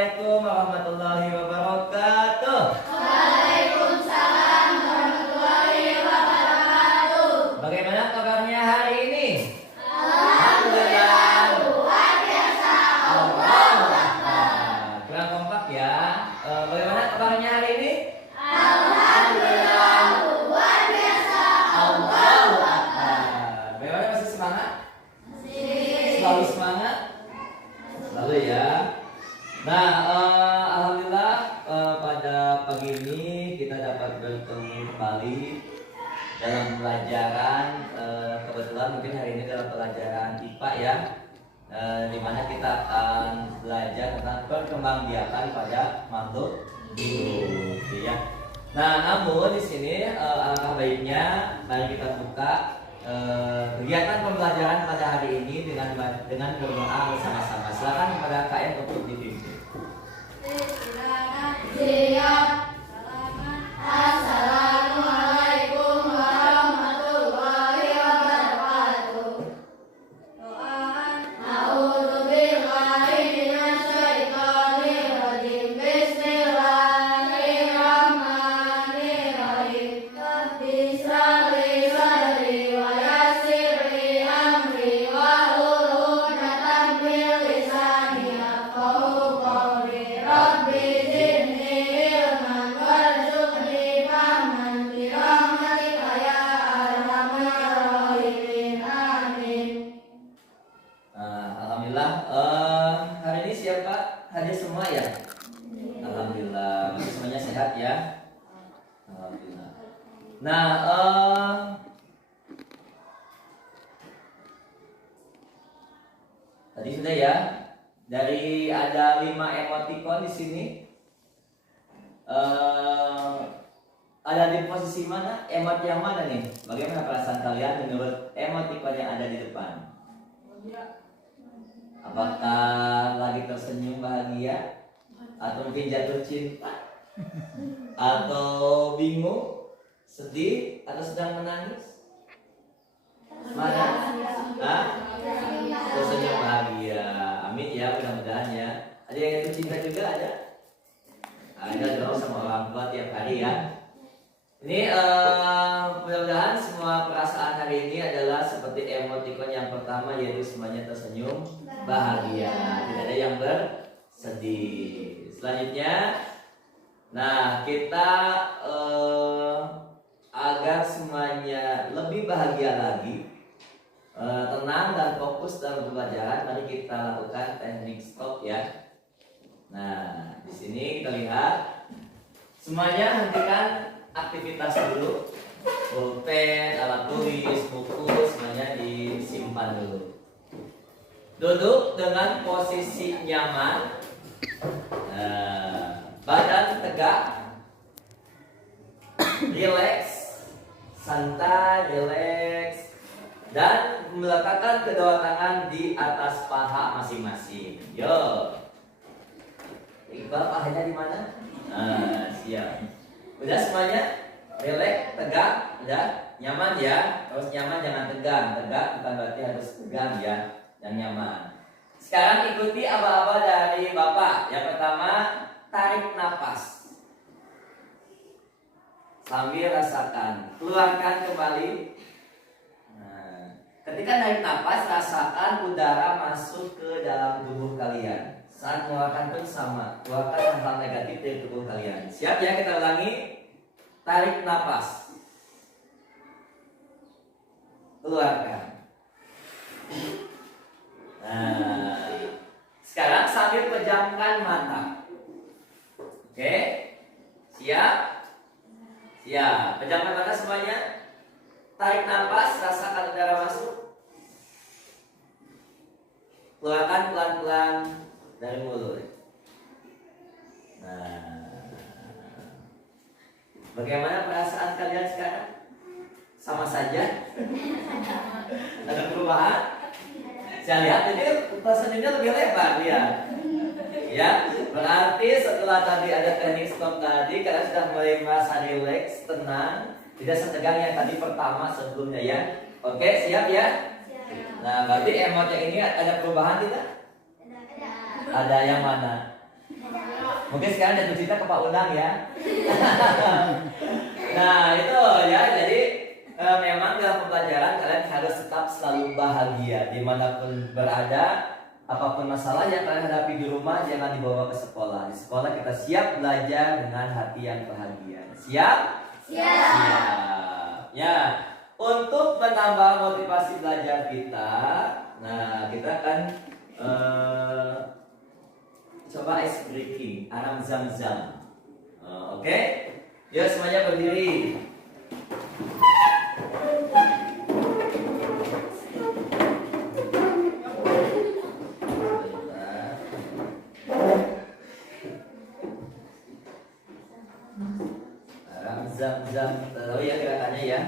Assalamualaikum warahmatullahi wabarakatuh. Waalaikumsalam warahmatullahi wabarakatuh. Bagaimana kabarnya hari ini? Alhamdulillah luar biasa. Allahu Akbar. Kurang kompak ya. Bagaimana kabarnya hari ini? Alhamdulillah luar biasa. Allahu Akbar. Bagaimana, masih semangat? Masih. Selalu semangat? Selalu ya. Nah, alhamdulillah pada pagi ini kita dapat bertemu kembali dalam pelajaran, kebetulan mungkin hari ini dalam pelajaran IPA ya, di mana kita akan belajar tentang perkembangbiakan pada makhluk hidup ya. Nah, namun di sini alangkah baiknya mari kita buka kegiatan pembelajaran pada hari ini dengan berdoa bersama-sama. Silakan kepada KM untuk dipimpin. Siap. Assalamualaikum warahmatullahi wabarakatuh. A'udzubillahi minasyaitonir rajim. Bismillahirrahmanirrahim. Rabbi shrah li sadri wa yassir li amri wahlul 'uqdatam min lisani yafqahu qawli. Rabbi zidni ilman warzuqni fahman bi rahmatika ya arhamar rahimin. Amin. Alhamdulillah, hari ini siapa? Hadir semua ya? Alhamdulillah, masih semuanya sehat ya? Alhamdulillah. Nah, tadi sudah ya. Dari ada 5 emoticon di sini. Ada di posisi mana? Emot yang mana nih? Bagaimana perasaan kalian menurut emoticon yang ada di depan? Apakah lagi tersenyum bahagia? Atau mungkin jatuh cinta? Atau bingung? Sedih? Atau sedang menangis? Mana? Hah? Tersenyum bahagia. Amin ya, mudah-mudahan ya. Ada yang jatuh cinta juga ada? Ada dong, sama orang tua tiap hari ya. Ini mudah-mudahan semua perasaan hari ini adalah seperti emoticon yang pertama, yaitu semuanya tersenyum bahagia, tidak ada yang bersedih. Selanjutnya, nah kita agar semuanya lebih bahagia lagi, tenang dan fokus dalam pembelajaran, mari kita lakukan teknik stop ya. Nah, di sini kita lihat semuanya hentikan aktivitas dulu. Pulpen, alat tulis, buku semuanya disimpan dulu. Duduk dengan posisi nyaman, badan tegak, rileks, santai, rileks, dan meletakkan kedua tangan di atas paha masing-masing. Yo, Iqbal, pahanya di mana? Siap. Udah semuanya? Rileks, tegak, udah nyaman ya. Terus nyaman, jangan tegang. Tegak bukan berarti harus tegang ya. Yang nyaman. Sekarang ikuti aba-aba dari Bapak. Yang pertama, tarik napas sambil rasakan. Keluarkan kembali. Nah, ketika tarik napas, rasakan udara masuk ke dalam tubuh kalian. Saat mengeluarkan pun sama. Keluarkan hal-hal negatif dari tubuh kalian. Siap ya, kita ulangi. Tarik napas, keluarkan. Nah, sekarang sambil pejamkan mata. Oke, siap? Siap. Pejamkan mata semuanya. Tarik napas, rasakan udara masuk. Keluarkan pelan-pelan dari mulut. Nah, bagaimana perasaan kalian sekarang? Sama saja? Ada perubahan? Saya lihat ini persennya lebih lebar ya. Ya, berarti setelah tadi ada teknik stop tadi, kalian sudah mulai merasa rileks, tenang, tidak setegang yang tadi pertama sebelumnya ya. Oke, siap ya? Nah, berarti emot yang ini ada perubahan tidak? Ada yang mana? Mungkin sekarang jatuh cinta ke Pak Unang ya. Nah itu ya, jadi memang dalam pembelajaran kalian harus tetap selalu bahagia dimanapun berada. Apapun masalah yang kalian hadapi di rumah jangan dibawa ke sekolah. Di sekolah kita siap belajar dengan hati yang bahagia. Siap? Siap. Siap. Ya, untuk menambah motivasi belajar kita, nah kita akan coba ice breaking, aram zam-zam. Oke? Yuk semuanya berdiri. Aram zam-zam, tahu ya gerakannya ya?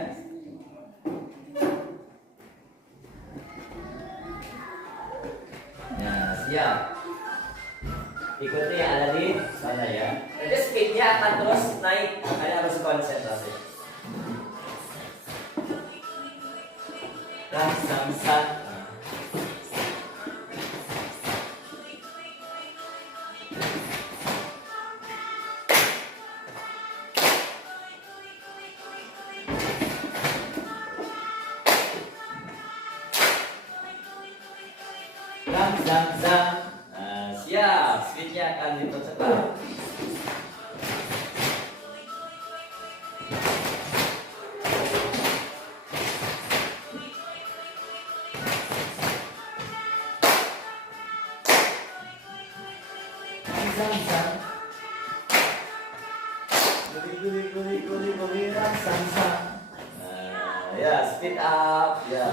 Nah, siap. Ikuti yang ada di sana ya. Jadi speednya akan terus naik, kalian harus konsentrasi. Sam-sam. Zam-zam. Nah, siap. Speednya akan dipercepat. Zam-zam. Guli-guli, zam-zam. Nah, ya, speed up, ya.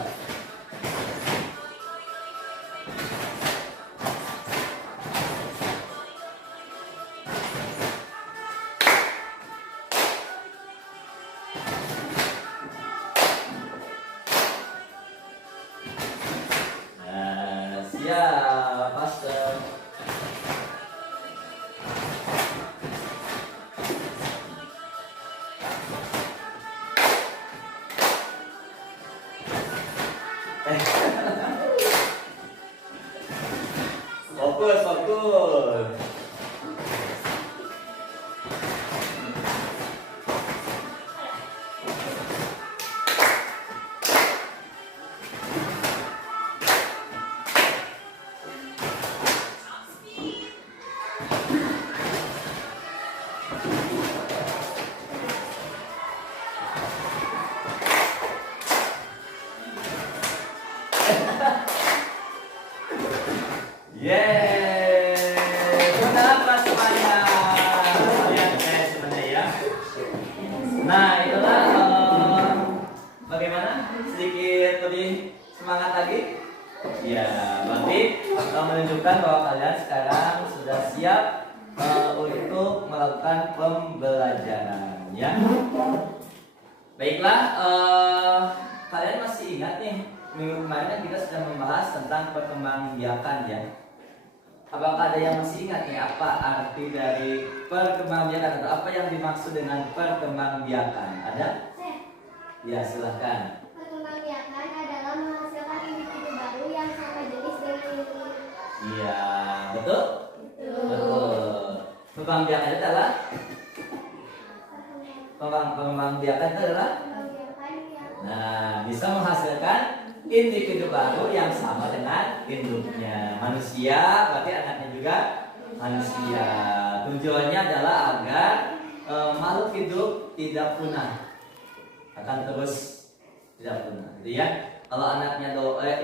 Nah, siap, faster. Fokus, fokus. Yeay, kenapa semuanya? Kalian semuanya ya. Nah itulah bagaimana sedikit lebih semangat lagi. Ya, berarti menunjukkan bahwa kalian sekarang sudah siap untuk melakukan pembelajaran ya. Baiklah, kalian masih ingat nih minggu kemarin kan kita sudah membahas tentang perkembangbiakan ya. Apakah ada yang masih ingat nih apa arti dari perkembangbiakan atau apa yang dimaksud dengan perkembangbiakan? Ada? Ya, silahkan. Perkembangbiakan adalah menghasilkan individu baru yang sama jenis dengan induk. Iya, betul? Betul. Perkembangbiakan itu adalah perkembangbiakan itu adalah nah, bisa menghasilkan individu baru yang sama dengan induknya. Manusia berarti anaknya juga manusia. Tujuannya adalah agar makhluk hidup tidak punah, akan terus tidak punah. Gitu ya. Kalau anaknya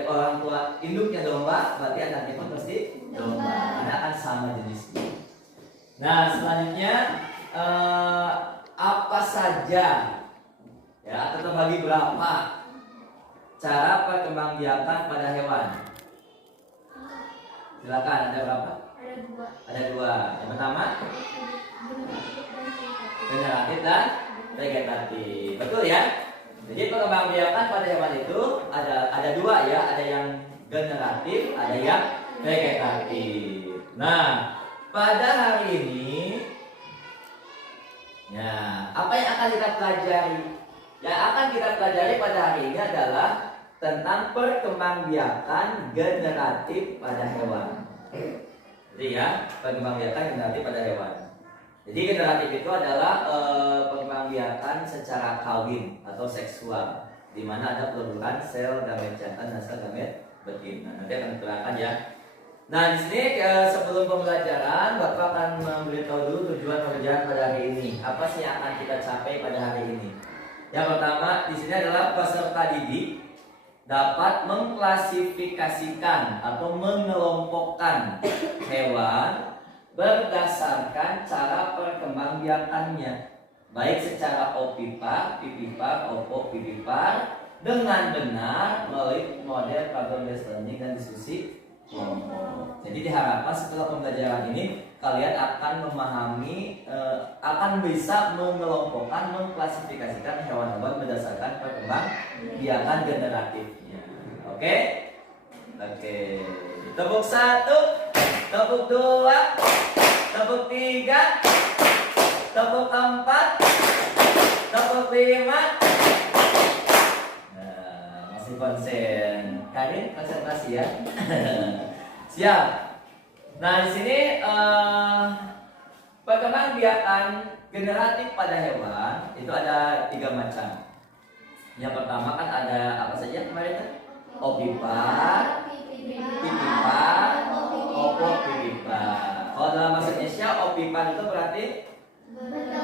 orang tua induknya domba, berarti anaknya pun pasti domba. Karena akan sama jenisnya. Nah selanjutnya apa saja ya atau terbagi berapa cara perkembangbiakan pada hewan? Silakan, ada berapa? Ada dua. Yang pertama generatif dan vegetatif. Betul ya? Jadi perkembangbiakan pada hewan itu ada dua ya, ada yang generatif, ada yang vegetatif. Nah, pada hari ini ya, apa yang akan kita pelajari? Yang akan kita pelajari pada hari ini adalah tentang perkembangbiakan generatif pada hewan. Jadi ya, perkembangbiakan generatif pada hewan. Jadi generatif itu adalah perkembangbiakan secara kawin atau seksual, di mana ada peluruhan sel gamet jantan dan sel gamet betina. Nanti akan diterangkan ya. Nah, di sini sebelum pembelajaran, Bapak akan memberitahu dulu tujuan pembelajaran pada hari ini. Apa sih yang akan kita capai pada hari ini? Yang pertama, di sini adalah peserta didik dapat mengklasifikasikan atau mengelompokkan hewan berdasarkan cara perkembangbiakannya, baik secara opipar, pipipar, opop, pipipar, dengan benar melalui model problem based learning dan diskusi kelompok. Jadi diharapkan setelah pembelajaran ini kalian akan memahami, akan bisa mengelompokkan, mengklasifikasikan hewan-hewan berdasarkan perkembangbiakan generatifnya. Oke? Oke. Tepuk 1, tepuk 2, tepuk 3, tepuk 4, tepuk 5. Nah, masih konsen. Karin konsentrasi ya. Siap. Nah, di sini perkembangbiakan generatif pada hewan itu ada 3 macam. Yang pertama kan ada apa saja kemarin? Opipar, pipipar, opop, pipipar. Kalau dalam bahasa Indonesia opipar itu berarti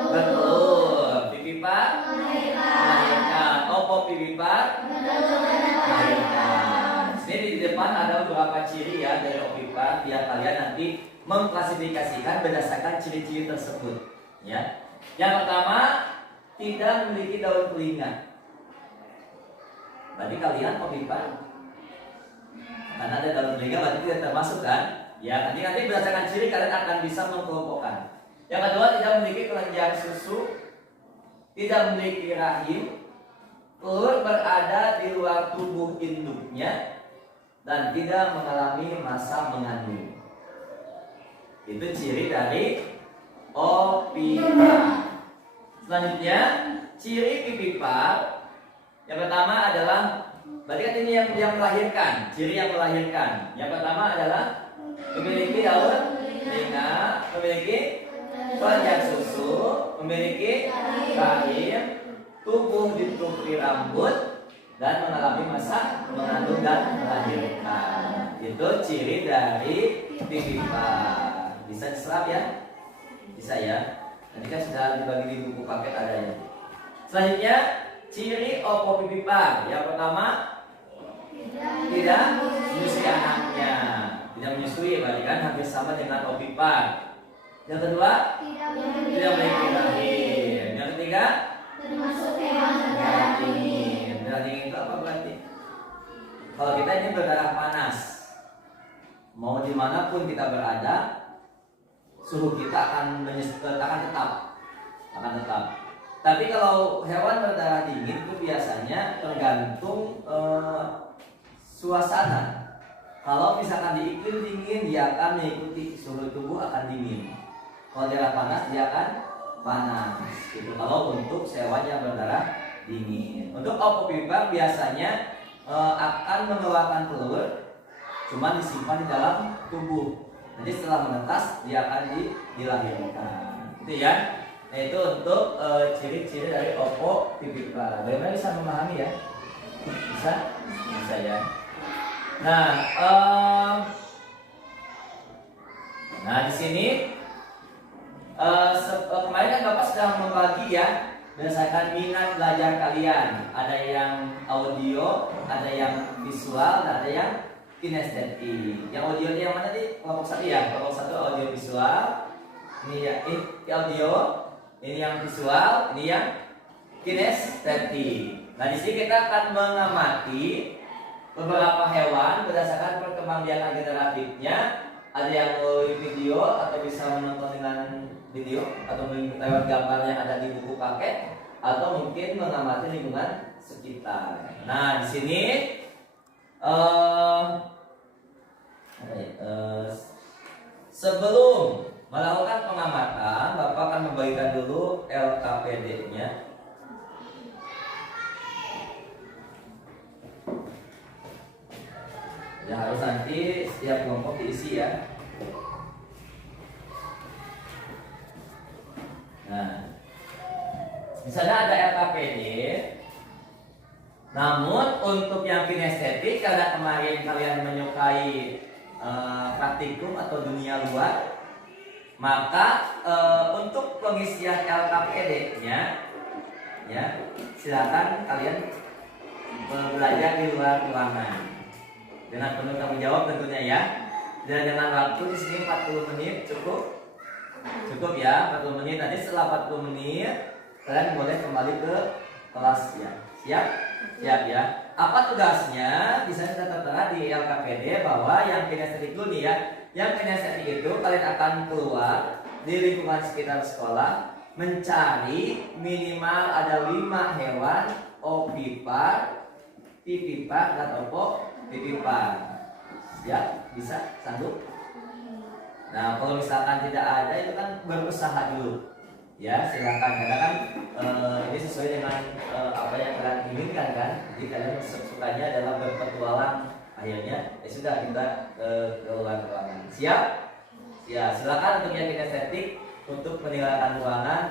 bertelur, pipipar melahirkan, opop, pipipar melahirkan. Sini di depan ada beberapa ciri ya dari opipar biar kalian nanti mengklasifikasikan berdasarkan ciri-ciri tersebut. Ya. Yang pertama, tidak memiliki daun telinga. Berarti kalian opipar karena ada daun telinga berarti tidak termasuk kan? Ya, nanti berdasarkan ciri kalian akan bisa mengkelompokkan. Yang kedua, tidak memiliki kelenjar susu, tidak memiliki rahim, telur berada di luar tubuh induknya, dan tidak mengalami masa mengandung. Itu ciri dari opipar. Selanjutnya, ciri pipipar. Yang pertama adalah, berarti kan ini yang melahirkan, ciri yang melahirkan. Yang pertama adalah memiliki daun telinga, memiliki kelenjar susu, memiliki rahim, tubuh ditutupi rambut, dan mengalami masa mengandung dan melahirkan. Itu ciri dari pipipar. Bisa diserap ya? Bisa ya? Nanti kan sudah dibagi di buku paket adanya. Selanjutnya, ciri opopipipar. Yang pertama, tidak menyusui anaknya. Tidak menyusui, berarti kan hampir sama dengan opipar. Yang kedua, tidak memiliki rahim. Yang ketiga, termasuk hewan berdarah dingin. Darah dingin itu apa berarti? Kalau kita ini berdarah panas, mau dimanapun kita berada, suhu kita akan tetap. Tapi kalau hewan berdarah dingin itu biasanya tergantung suasana. Kalau misalkan di iklim dingin, dia akan mengikuti suhu tubuh akan dingin. Kalau darah panas, dia akan panas. Itu kalau untuk hewan yang berdarah dingin. Untuk opopipar biasanya akan mengeluarkan telur, cuma disimpan di dalam tubuh. Nanti setelah menetas, dia akan dilahirkan. Itu ya. Nah, itu untuk ciri-ciri dari opopipar. Bagaimana bisa memahami ya? Bisa? Bisa ya. Nah, di sini kemarin kan Bapak sudah membagi ya berdasarkan minat belajar kalian. Ada yang audio, ada yang visual, dan ada yang kinestetik. Yang audio itu yang mana nih? Kelompok 1 ya. Kelompok 1 audio visual. Ini ya, ini audio. Ini yang visual, ini yang kinestetik. Nah, di sini kita akan mengamati beberapa hewan berdasarkan perkembangbiakan generatifnya. Ada yang melalui video atau bisa menonton dengan video atau lewat gambar yang ada di buku paket atau mungkin mengamati lingkungan sekitar. Nah, di sini sebelum melakukan pengamatan, Bapak akan membagikan dulu LKPD-nya. Ya, harus nanti setiap kelompok diisi ya. Di sana ada LKPD. Namun untuk yang kinestetik, karena kemarin kalian menyukai praktikum atau dunia luar, maka untuk pengisian LKPD-nya, ya silakan kalian belajar di luar ruangan dengan penuh tanggung jawab tentunya ya. Dan dengan waktu di sini 40 menit cukup ya, 40 menit. Nanti setelah 40 menit kalian boleh kembali ke kelas ya. Siap ya. Apa tugasnya? Bisa kita tertera di LKPD bahwa yang kinestetik dulu nih ya. Yang kinestetik itu kalian akan keluar di lingkungan sekitar sekolah, mencari minimal ada 5 hewan ovipar, vivipar, dan ovovivipar. Ya, bisa? Sanggup? Nah, kalau misalkan tidak ada itu kan berusaha dulu. Ya, silakan, karena kan ini sesuai dengan apa yang kalian inginkan kan. Jadi kalian sukanya adalah berpetualang, akhirnya ya sudah kita ke luar ruangan. Siap? Ya, silakan untuk yang kinestetik untuk meninggalkan ruangan,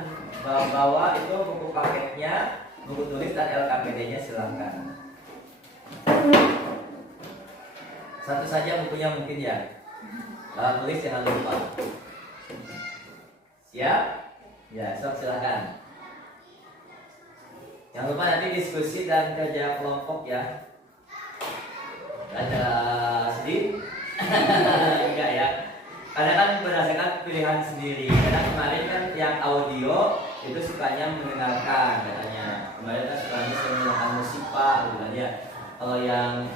bawa itu buku paketnya, buku tulis dan LKPD-nya silakan. Satu saja bukunya mungkin ya. Kalau tulis jangan lupa. Siap? Ya, silakan. Jangan lupa nanti diskusi dan kerja kelompok ya. Ada sedih? Enggak ya. Karena kan berdasarkan pilihan sendiri. Karena kemarin kan yang audio itu sukanya mendengarkan katanya. Kemarin kan sukanya mendengarkan musik Pak, gitu ya. Kalau yang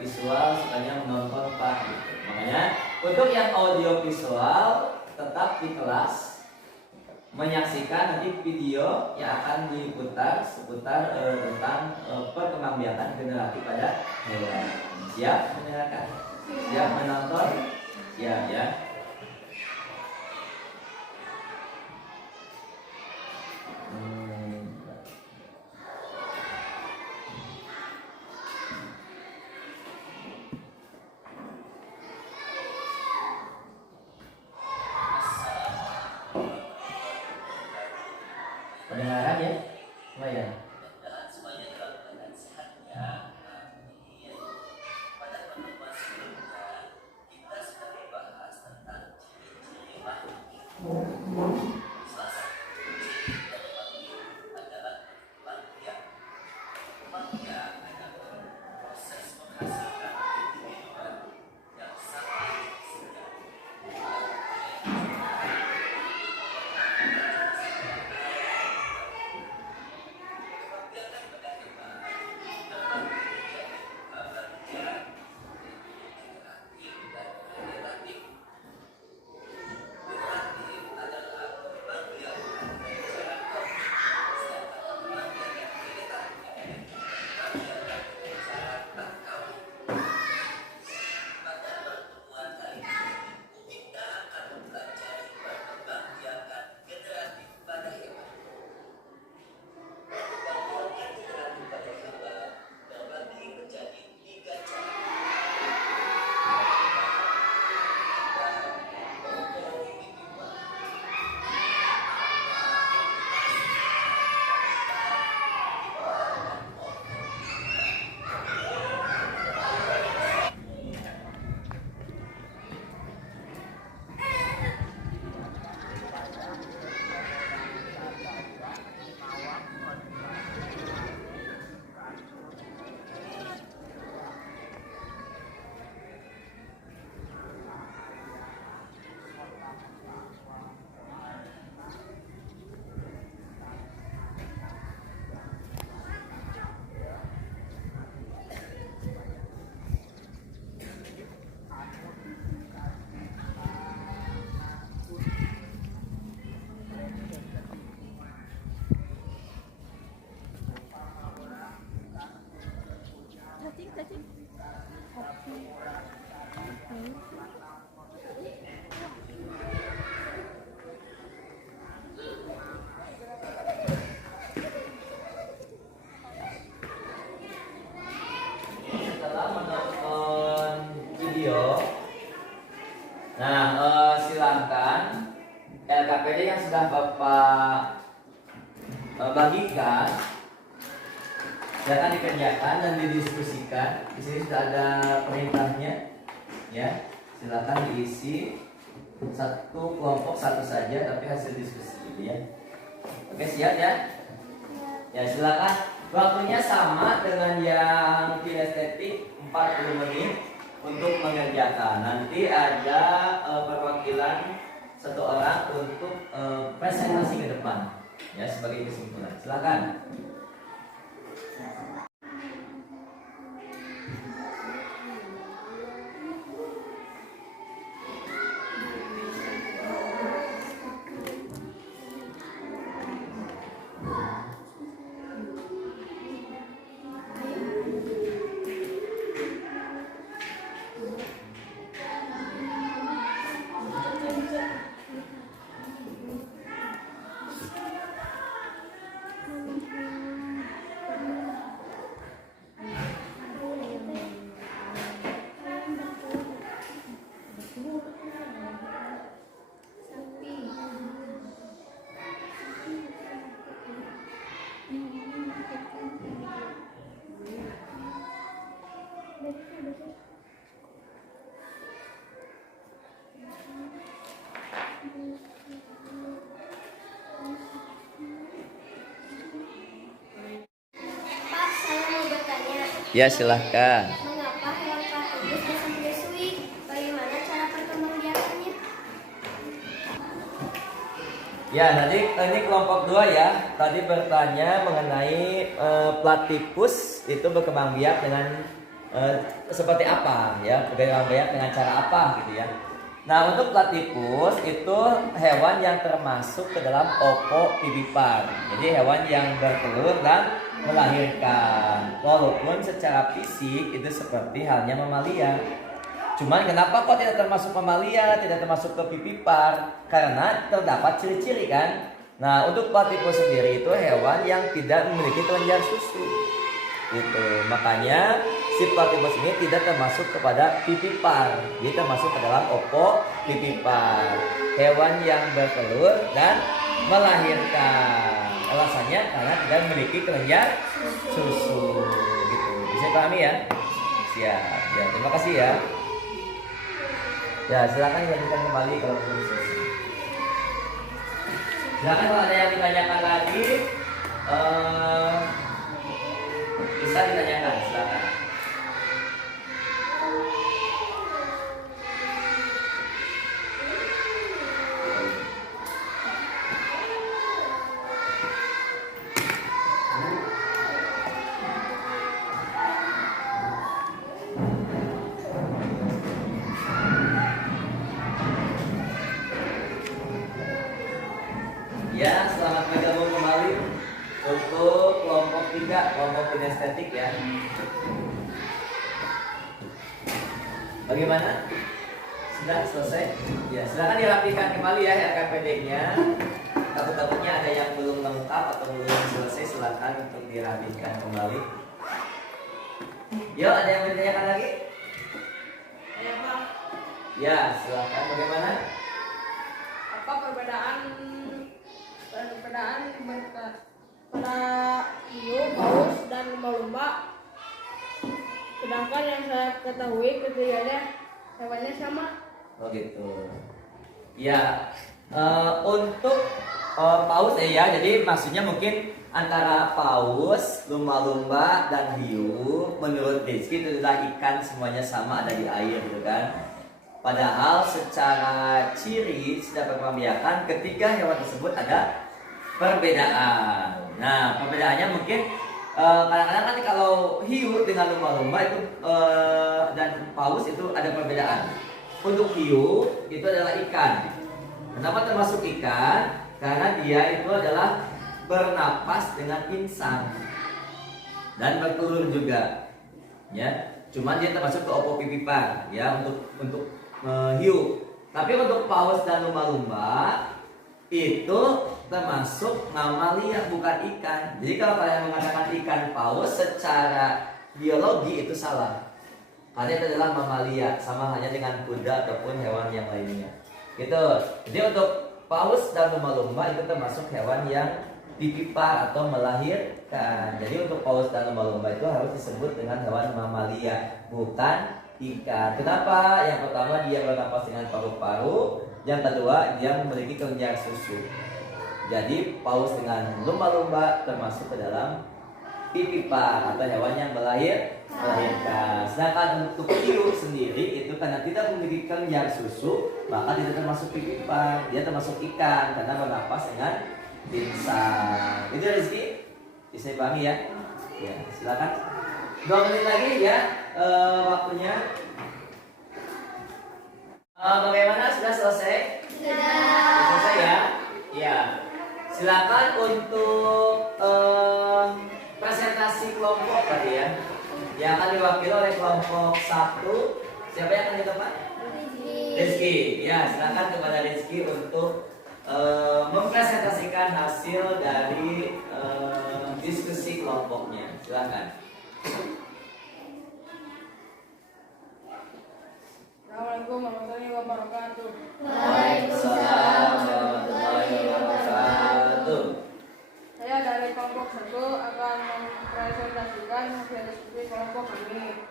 visual sukanya menonton Pak. Gitu. Makanya untuk yang audio visual tetap di kelas menyaksikan nanti video yang akan diputar seputar tentang perkembangbiakan generasi pada hewan. Siap mendengarkan? Siap menonton? Siap ya. Pendengaran ya, lumayan. Setelah menonton video, nah silakan LKPD yang sudah Bapak bagikan, silakan dikerjakan dan didiskusikan. Di sini sudah ada perintahnya, ya. Silakan diisi satu kelompok satu saja, tapi hasil diskusi, gitu ya. Oke, siap ya? Ya, silakan. Waktunya sama dengan yang kinestetik, 40 menit untuk mengerjakan. Nanti ada perwakilan satu orang untuk presentasi ke depan, ya, sebagai kesimpulan. Silakan. Pak, saya mau bertanya. Ya, silahkan. Mengapa hewan platypus bisa menyusui? Bagaimana cara perkembangbiakannya? Ya, nanti ini kelompok 2 ya. Tadi bertanya mengenai platypus itu berkembang biak dengan seperti apa ya? Berkembang biak dengan cara apa gitu ya. Nah, untuk platypus itu hewan yang termasuk ke dalam ovovivipar. Jadi hewan yang bertelur dan melahirkan. Walaupun secara fisik itu seperti halnya mamalia. Cuman kenapa kok tidak termasuk mamalia, tidak termasuk ke vivipar? Karena terdapat ciri-ciri kan. Nah, untuk platypus sendiri itu hewan yang tidak memiliki kelenjar susu. Gitu. Makanya si platypus ini tidak termasuk kepada vivipar. Dia termasuk ke dalam ovovivipar. Hewan yang bertelur dan melahirkan. Alasannya karena tidak memiliki kelenjar susu. Gitu. Bisa pahami ya? Siap. Ya, terima kasih ya. Ya, silakan dilanjutkan kembali kalau belum selesai. Silakan kalau ada yang ditanyakan lagi, bisa ditanyakan, silakan. Ya, selamat bergabung kembali untuk kelompok 3, kelompok kinestetik ya. Bagaimana? Sudah selesai? Ya, silakan dirapikan kembali ya RKPD-nya. Takut-takutnya ada yang belum lengkap atau belum selesai, silakan untuk dirapikan kembali. Yuk, ada yang bertanyakan lagi? Ya, Pak. Ya, silakan. Bagaimana? Apa perbedaan pada hiu, paus, dan lumba-lumba? Sedangkan yang saya ketahui ketiganya hewannya sama. Oh gitu. Ya, untuk paus ya, jadi maksudnya mungkin antara paus, lumba-lumba, dan hiu menurut Rizky itu adalah ikan, semuanya sama, ada di air gitu kan. Padahal secara ciri sudah perkembangbiakan ketika hewan tersebut ada perbedaan. Nah, perbedaannya mungkin kadang-kadang kan kalau hiu dengan lumba-lumba itu dan paus itu ada perbedaan. Untuk hiu itu adalah ikan. Kenapa termasuk ikan? Karena dia itu adalah bernapas dengan insang dan bertelur juga. Ya, cuman dia termasuk ke ovovivipar ya untuk hiu. Tapi untuk paus dan lumba-lumba itu termasuk mamalia, bukan ikan. Jadi kalau kalian mengatakan ikan paus secara biologi itu salah. Karena itu adalah mamalia, sama hanya dengan kuda ataupun hewan yang lainnya. Gitu. Jadi untuk paus dan lumba-lumba itu termasuk hewan yang pipipar atau melahirkan. Jadi untuk paus dan lumba-lumba itu harus disebut dengan hewan mamalia, bukan ikan. Kenapa? Yang pertama dia bernapas dengan paru-paru, yang kedua dia memiliki kelenjar susu. Jadi paus dengan lumba-lumba termasuk ke dalam pipipar atau hewan yang melahirkan. Sedangkan untuk hiu sendiri itu karena tidak memiliki kelenjar susu, maka tidak termasuk pipipar, dia termasuk ikan karena bernapas dengan insang. Itu Rizky, bisa dipahami ya? Ya, silakan. 2 menit lagi ya waktunya. Bagaimana, sudah selesai? Sudah selesai ya? Ya. Silakan untuk presentasi kelompok tadi ya. Yang akan diwakili oleh kelompok 1. Siapa yang akan di depan? Rizky. Ya, silakan kepada Rizky untuk mempresentasikan hasil dari diskusi kelompoknya. Silakan. Assalamualaikum warahmatullahi wabarakatuh. Waalaikumsalam warahmatullahi wabarakatuh. Saya dari kelompok 1 akan mempresentasikan hasil diskusi kelompok kami.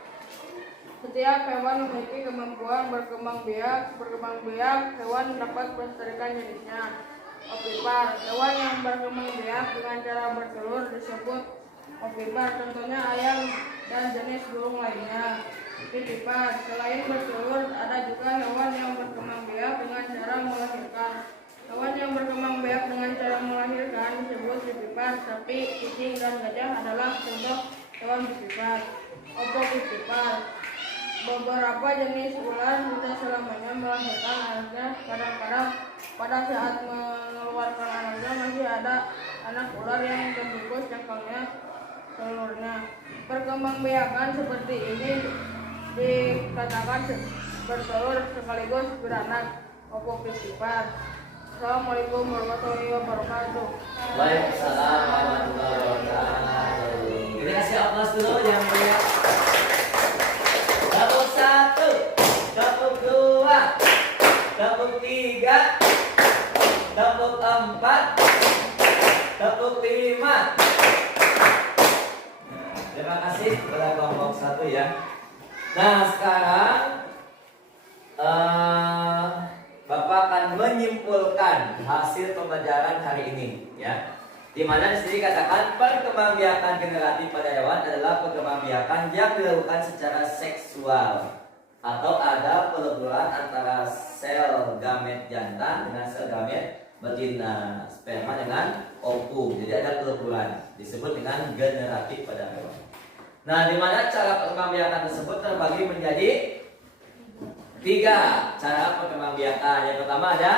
Setiap hewan memiliki kemampuan berkembang biak. Berkembang biak, hewan dapat melestarikan jenisnya. Opipar, hewan yang berkembang biak dengan cara bertelur disebut opipar. Contohnya ayam dan jenis burung lainnya. Pipipar, selain bertelur, ada juga hewan yang berkembang biak dengan cara melahirkan. Hewan yang berkembang biak dengan cara melahirkan disebut pipipar. Sapi, kucing, dan gajah adalah contoh hewan pipipar. Opopipipar, beberapa jenis ular tidak selamanya melahirkan anaknya. Kadang-kadang pada saat mengeluarkan anaknya masih ada anak ular yang membungkus cangkangnya telurnya. Perkembangbiakan seperti ini dikatakan bertelur sekaligus beranak. Opopipipar. Assalamualaikum warahmatullahi wabarakatuh. Waalaikumsalam warahmatullahi wabarakatuh. Kita kasih aplaus dulu yang mulia. Kelompok 1, kelompok 2, kelompok 3, kelompok 4, kelompok 5. Terima kasih kepada kelompok 1 ya. Nah sekarang Bapak akan menyimpulkan hasil pembelajaran hari ini ya. Di mana di sini katakan perkembangbiakan generatif pada hewan adalah perkembangbiakan yang dilakukan secara seksual atau ada peleburan antara sel gamet jantan dengan sel gamet betina, sperma dengan ovum. Jadi ada peleburan, disebut dengan generatif pada hewan. Nah, di mana cara perkembangbiakan tersebut terbagi menjadi 3 cara perkembangbiakan. Yang pertama ada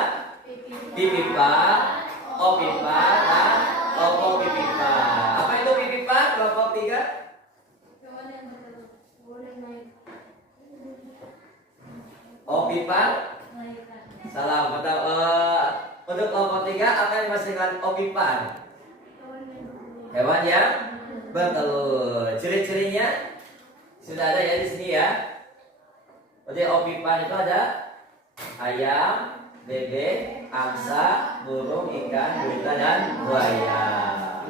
pipipar, opipar, dan opopipipar. Apa itu pipipar? Kelompok 3. Opipar. Salam. Untuk kelompok 3 akan dimaksudkan opipar. Hewan yang bertelur. Ciri-cirinya sudah ada ya di sini ya. Jadi opipar itu ada ayam, bebek, angsa, burung, ikan, gurita, dan buaya.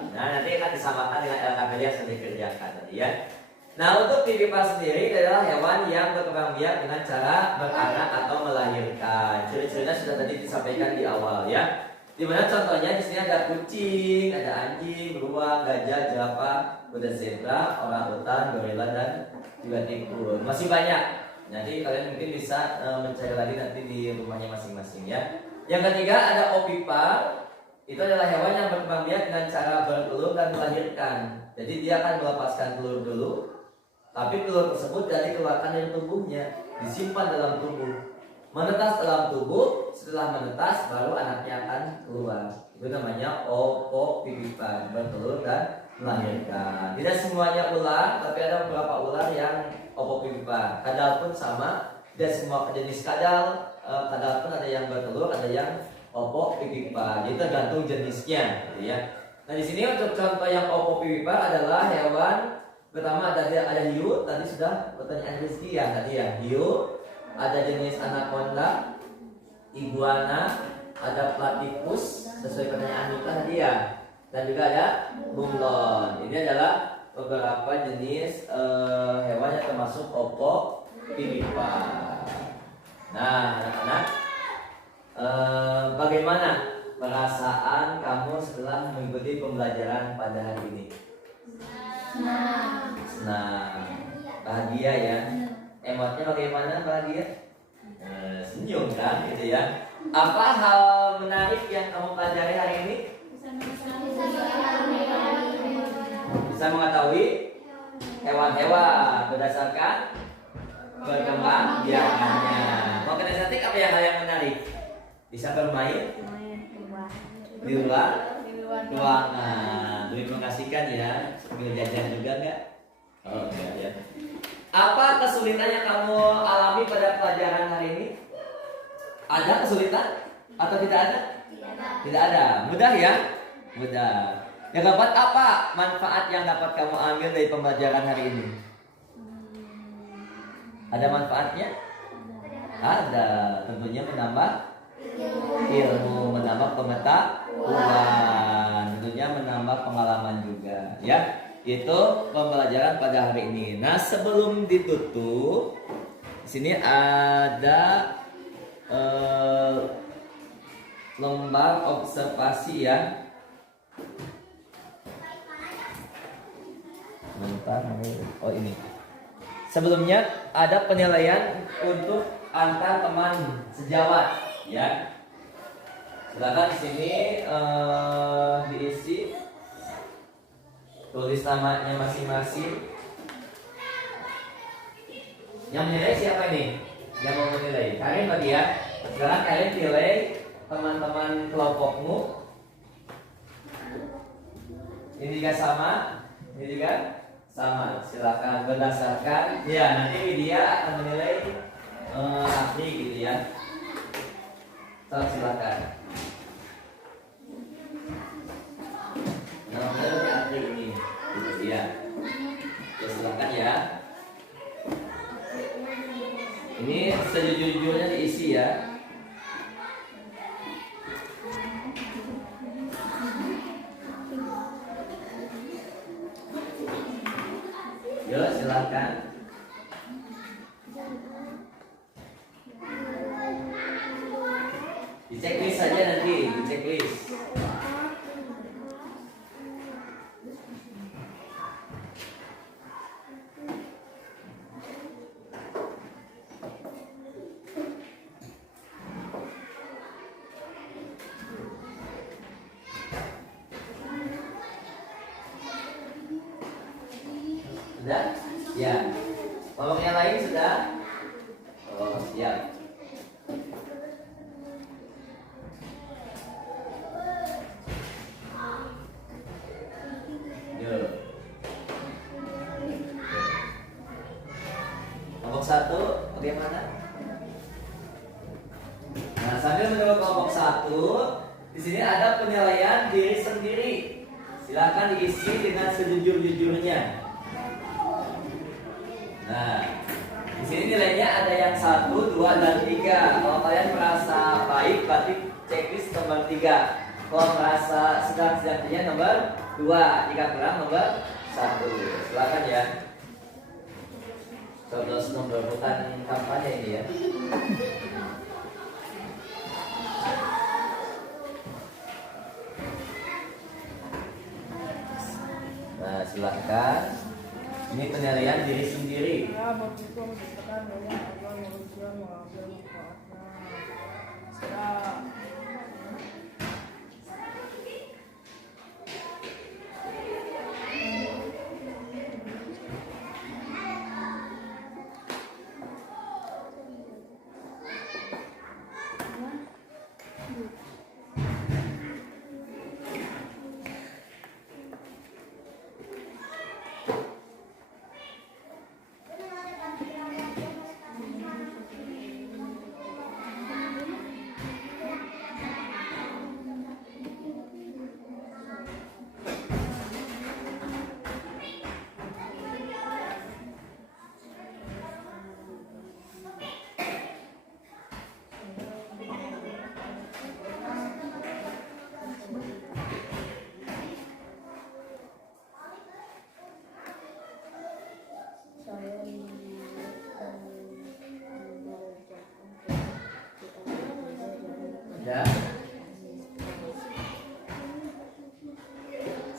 Nah nanti akan disamakan dengan LKPD yang sudah dikerjakan tadi ya. Nah untuk pipipar sendiri adalah hewan yang berkembang biak dengan cara beranak atau melahirkan. Ciri-cirinya sudah tadi disampaikan di awal ya. Dimana contohnya di sini ada kucing, ada anjing, beruang, gajah, jerapah, kuda zebra, orangutan, gorila, dan juga tikus. Masih banyak. Jadi kalian mungkin bisa mencari lagi nanti di rumahnya masing-masing ya. Yang ketiga ada opipar. Itu adalah hewan yang berkembang biak dengan cara bertelur dan melahirkan. Jadi dia akan melepaskan telur dulu, tapi telur tersebut tidak dikeluarkan dari tubuhnya, disimpan dalam tubuh, menetas dalam tubuh. Setelah menetas baru anaknya akan keluar. Itu namanya opopipipar, bertelur dan melahirkan. Tidak semuanya ular, tapi ada beberapa ular yang opopipipar. Kadal pun sama, tidak semua jenis kadal. Kadal pun ada yang bertelur, ada yang opopipipar. Jadi tergantung jenisnya, gitu ya. Nah di sini untuk contoh yang opopipipar adalah hewan pertama ada hiu. Tadi sudah pertanyaan Rizky ya tadi ya, hiu. Ada jenis anaconda, iguana, ada platypus sesuai pertanyaan Mika tadi ya. dan juga ada bunglon. Ini adalah beberapa jenis hewan yang termasuk kelompok vivipan. Nah, anak-anak, bagaimana perasaan kamu setelah mengikuti pembelajaran pada hari ini? Senang, bahagia ya. Emotnya bagaimana? Bahagia? Senyum kan, gitu ya. Apa hal menarik yang kamu pelajari hari ini? Bisa mengetahui hewan-hewan berdasarkan berkembang biakannya. Mau kinestetik apa yang hal yang menarik? Bisa bermain di luar ruangan. Terima kasihkan ya. Sambil jajan juga enggak? Oh enggak ya. Apa kesulitan yang kamu alami pada pelajaran hari ini? Ada kesulitan atau tidak ada? Tidak ada. Mudah ya? Mudah. Yang dapat apa manfaat yang dapat kamu ambil dari pembelajaran hari ini? Ada manfaatnya? Ada. Tentunya menambah ilmu, menambah pengetahuan, tentunya menambah pengalaman juga, ya. Itu pembelajaran pada hari ini. Nah, sebelum ditutup, di sini ada lembar observasi ya. Bentar, oh ini. Sebelumnya ada penilaian untuk antar teman sejawat, ya. Silakan di sini diisi, tulis namanya masing-masing. Yang menilai siapa ini? Yang mau menilai? Kalian bagi ya. Sekarang kalian pilih teman-teman kelompokmu. Ini juga sama, ini juga sama. Silakan berdasarkan. Ya, nanti media akan menilai ahli gitu ya. Silakan. Nomor ahli ini, gitu ya. Ya, silakan ya. Ini sejujur-jujurnya diisi ya. Yuk silakan. Di checklist saja nanti, di checklist. Sudah? Ya. Kalau yang lain sudah? Oh, siap. Yuk. Kelompok 1 bagaimana? Nah, sambil mencoba kelompok 1, di sini ada penilaian diri sendiri. Silakan diisi dengan sejujur-jujurnya. Nah, di sini nilainya ada yang 1, 2, dan 3. Kalau kalian merasa baik, berarti checklist nomor 3. Kalau merasa sedang-sedangnya nomor 2. Jika kurang nomor 1. Silakan ya. Coblos nomor bukan kampanye ini ya. Nah, silakan. Ini penilaian diri sendiri. Ya, bersyukur menciptakan banyak agar manusia mengambil manfaatnya. Ya.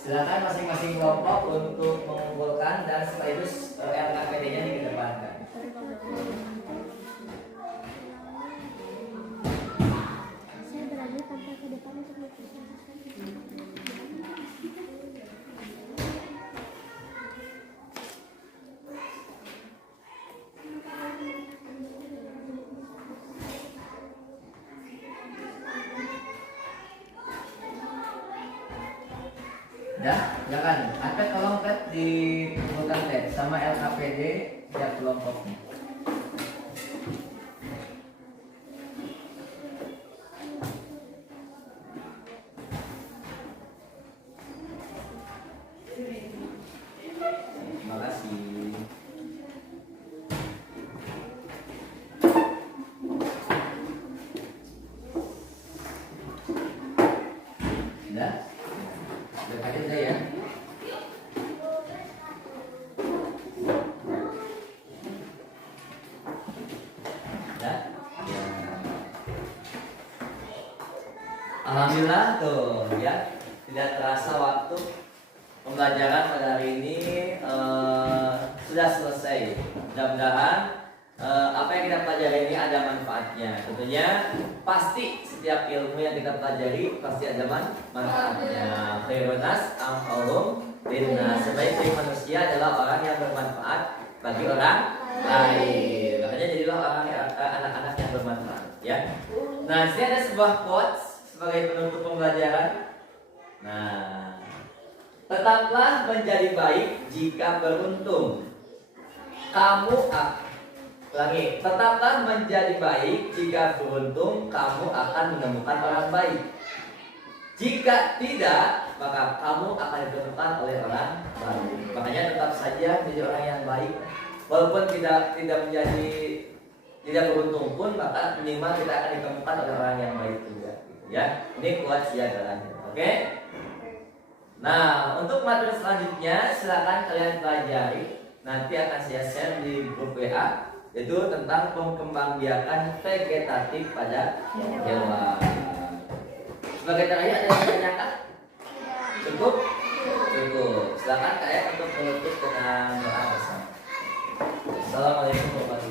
Silakan masing-masing kelompok untuk mengumpulkan dan sekaligus LKPD-nya dikedepankan. Saya berani tampil ke depan untuk mempresentasikan. Ya, silakan. Angkat tolong Pet dikumpulkan Pet sama LKPD tiap kelompoknya. Terima kasih. Sudah? Sudah pakai udah ya? Sudah? Ya. Alhamdulillah tuh ya, tidak terasa waktu pembelajaran pada hari ini sudah selesai. Mudah-mudahan apa yang kita pelajari ini ada manfaatnya. Tentunya pasti setiap ilmu yang kita pelajari pasti ada manfaatnya. Khairun nas am'alum linnas. Sebaik-baik manusia adalah orang yang bermanfaat bagi orang lain. Makanya jadilah anak-anak yang bermanfaat ya. Nah, di sini ada sebuah quotes sebagai penutup pembelajaran. Nah, tetaplah menjadi baik jika beruntung. Ulangi, tetaplah menjadi baik jika beruntung kamu akan menemukan orang baik. Jika tidak, maka kamu akan ditemukan oleh orang baik. Makanya tetap saja menjadi orang yang baik. Walaupun tidak tidak beruntung pun, maka minimal kita akan ditemukan oleh orang yang baik juga. Ya, ini kuat siagaranya. Oke? Nah, untuk materi selanjutnya silakan kalian pelajari. Nanti akan saya share di grup WA, yaitu tentang pengembangbiakan vegetatif pada hewan. Sebagai terakhir ada yang ditanyakan? Cukup? Cukup. Silakan kalian untuk menutup dengan doa bersama. Assalamualaikum warahmatullahi wabarakatuh.